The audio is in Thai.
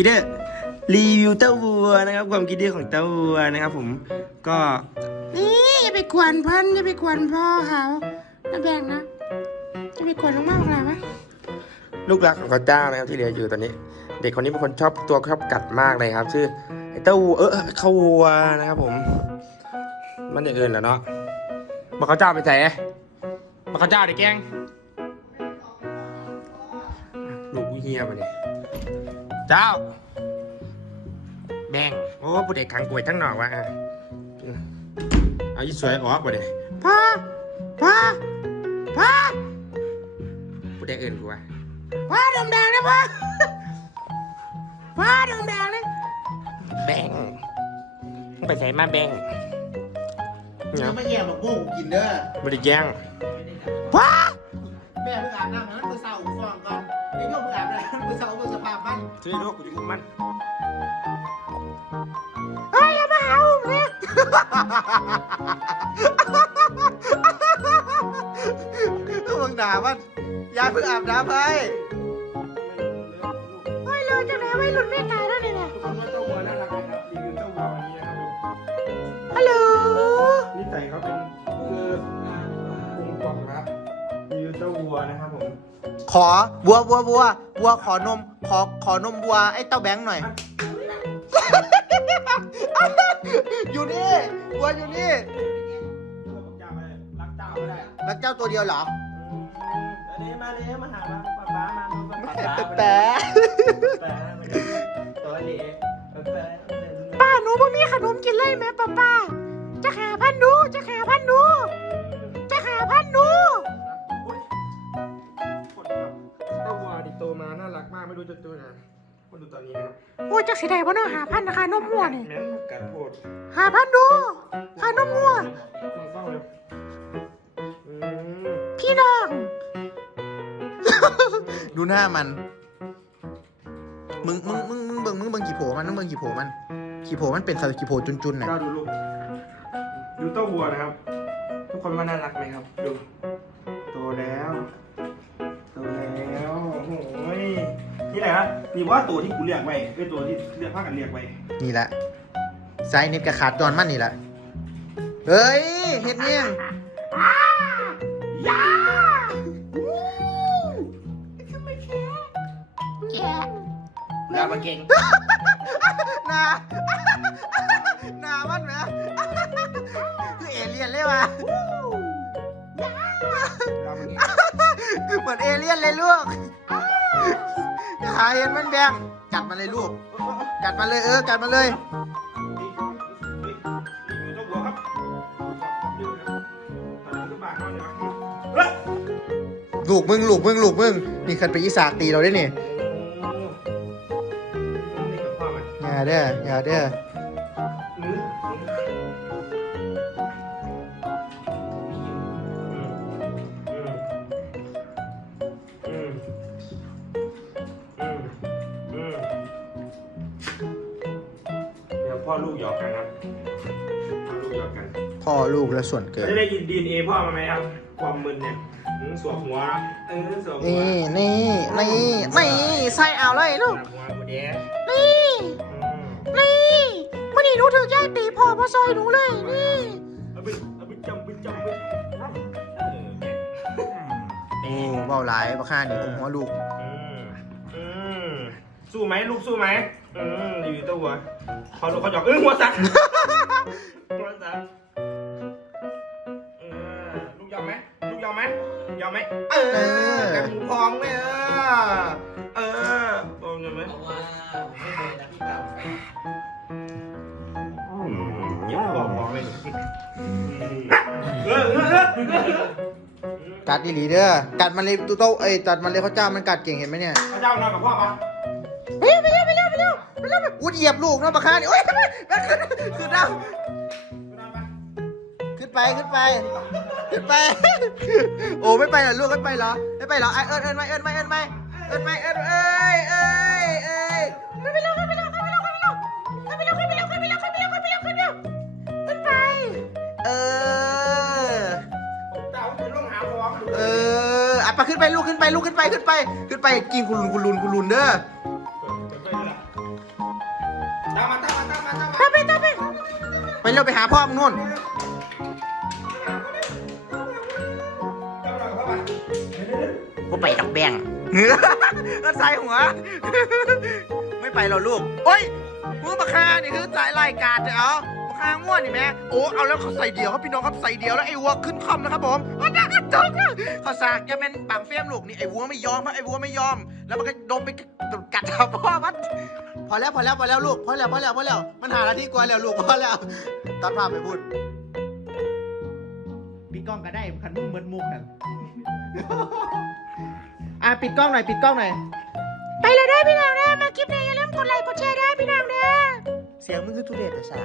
คิดเดอร์รีวิวเต้าวัวนะครับ ความคิดเดอร์ของเต้าวัวนะครับ ผมก็นี่อย่าไปกวนเพันอย่าไปกวนพ่อเขานะแบงนะอย่าไปกวนมากๆเลยไหมลูกรักของเขาเจ้านะครับที่เหลืออยู่ตอนนี้ เด็กคนนี้เป็นคนชอบตัวชอบกัดมากเลยครับ ชื่อไอ้เต้าวัวเออเข้าวัวนะครับ ผม มันอย่างอื่นเหรอเนาะมาเขาเจ้าไปใส่มาเขาเจ้าเด็กแกงลูกวิเฮียมาเนี่ย เจ้า แบ่งโอ้ผู้เด็กขังกวยทั้งนอกวะอะเอาอีสวยออกไปเลยพ่อพ่อพ่อผู้เด็กอื่นกูวะพ่อดำแดงนะพ่อพ่อดำแดงเลยแบ่งมึงไปใส่มาแบ่งเนาะไม่แย่บอกพวกกินเด้อไม่ได้แย่งพ่อแม่เพิ่งอาบน้ำนั้นเพิ่งเศร้าฟองก่อน นี่ก็เพิ่งอาบน้ำเพิ่งเศร้าเพิ่งสภาพมันช่วยลูกกูจะกินมันเฮ้ยอย่ามาหาผมเนี่ยก็มึงด่ามันยายเพิ่งอาบน้ำให้ อบัวบัวบัวบัวขอนม ขอขอนมบัวไอ้เต้าแบงค์หน่อย อยู่นี่บัวอยู่นี่เจ้าไปรักเจ้าไม่ได้แล้วเจ้าตัวเดียวเหรออันนี้มาเลยมาหามาป้าป้ามาป้าป้าแปะตัวนี้แปะป้าหนูบ่มีขนมกินเลยแม่ป้าป้าจะขาพันหนูจะขาพัน รักมากไม่รู้จะตัวไหนมาดูตอนนี้นะครับโอ้ยจักสิได้บ่เนาะหาพันนะคะนมมั่วนี่แม่นกัดโพดหาพันดูขานมมั่วฟังฟังเร็วอืมพี่น้อง ดูหน้ามัน มึงมึงมึงมึงเบิ่งมึงเบิ่งกี่โผมันมึงเบิ่งกี่โผมัน กี่โผมันเป็นสัตว์กี่โผจุนๆน่ะเจ้าดูลูก ดูเต้าวัวนะครับ ทุกคนว่าน่ารักไหมครับ ดู โตแล้ว โตแล้วโอ้โหย นี่แหละครับนี่ว่าตัวที่กูเรียกไว้เป็นตัวที่เรียกพากันเรียกไว้นี่แหละไซเน็ตกระขาดตอนมันนี่แหละเฮ้ยเฮ็ดเนี่ยงยาแย่ดามาเก่งหนาหนามันไหมคือเอเลี่ยนเลยว่ะดามาเก่งเหมือนเอเลี่ยนเลยลูก ถ่ายเห็นมันแบงกัดมาเลยลูกกัดมาเลยเออกัดมาเลยลูกมึงลูกมึงลูกมึงมีคนไปอีสากตีเราได้เนี่ยอย่าเด้ออย่าเด้อ ลูกหยอกกันครับพ่อลูกหยอกกันพ่อลูกและส่วนเกินจะได้ยินดีเอ็นเอพ่อมาไหมครับ ความมึนเนี่ยอืมสวมหัวเออสวมหัวนี่นี่นี่นี่ใส่เอาเลยลูกสวมหัวกูเด้นี่อืมนี่มื่อนี้หนูถือย่ายตีพ่อมาซอยหนูเลยนี่เอาไปเอาไปจำไปจำไปเออเนี่ยโอ้เบาหลายบักข้านี่อมหัวลูกอืมอืม สู้ไหมลูกสู้ไหมอืมอยู่ตัวหัวพอลูกเขาหยอกเออหัวสักหัวสักเออลูกยอมไหมลูกยอมไหมยอมไหมเออแต่หมูพองเลยเออเออโอ้ยอมไหมเพราะว่าไม่เคยนะพี่เก่าอืมเยี่ยมบอกบอกเลยเออเออเออกัดอีหลีเด้อกัดมันเลยตุ๊โต้เอ้ยกัดมันเลยเขาเจ้ามันกัดเก่งเห็นไหมเนี่ยพระเจ้านอนกับพ่อปะ ไปเร็วไปเร็วไปเร็วไปเร็วไปเร็วอุ้ยเหยียบลูกเนาะบักข้านี่โอ้ยแม่ขึ้นขึ้นแล้วขึ้นไปขึ้นไป ขึ้นไป โอ้ไม่ไปเหรอลูกไม่ไปเหรอไม่ไปเหรอไอเอิญเอิญไหมเอิญไหมเอิญไหมเอิญไหมเอิญเอ้ยเอ้ยเอ้ยขึ้นไปเร็วขึ้นไปเร็วขึ้นไปเร็วขึ้นไปเร็วขึ้นไปเร็วขึ้นไปเร็วขึ้นไปเร็วขึ้นไปเร็วขึ้นไปเร็วขึ้นไปเร็วขึ้นไปเออเจ้าจะลงหาพ่อเอออะไปขึ้นไปลูกขึ้นไปลูกขึ้นไปขึ้นไป ขึ้นไปกินคุณลุนคุณลุนคุณลุนเด้อ ร็วไปหาพ่อมึงนู่นตามมาเข้ามากูไปดอกแบงก็ใส่หัว ไม่ไปหรอกลูก โอ้ยมึงมาคานี่คือสายรายการจะเอา มาคาง่วนนี่แม่โอ้เอาแล้วเขาใส่เดียวครับพี่น้องครับใส่เดียวแล้วไอ้วัวขึ้นคอมนะครับผมอันนั้นก็จบแล้วเขาสากจะเป็นปังเฟียมลูกนี่ไอ้วัวไม่ยอมครับไอ้วัวไม่ยอม แล้วมันก็ดมไปกัดทับพ่อมันพอแล้วพอแล้วพอแล้วลูกพอแล้วพอแล้วพอแล้วมันหาหน้าที่กวนแล้วลูกพอแล้วตัดภาพไปพูดปิดกล้องก็ได้คันมึงเมิดมุกนั่นอะปิดกล้องหน่อยปิดกล้องหน่อยไปเลยได้อพี่น้องเด้อมาคลิปนี้อย่าลืมกดไลค์กดแชร์ได้อพี่น้องเด้อเสียงมึงคือทุเรศแต่สา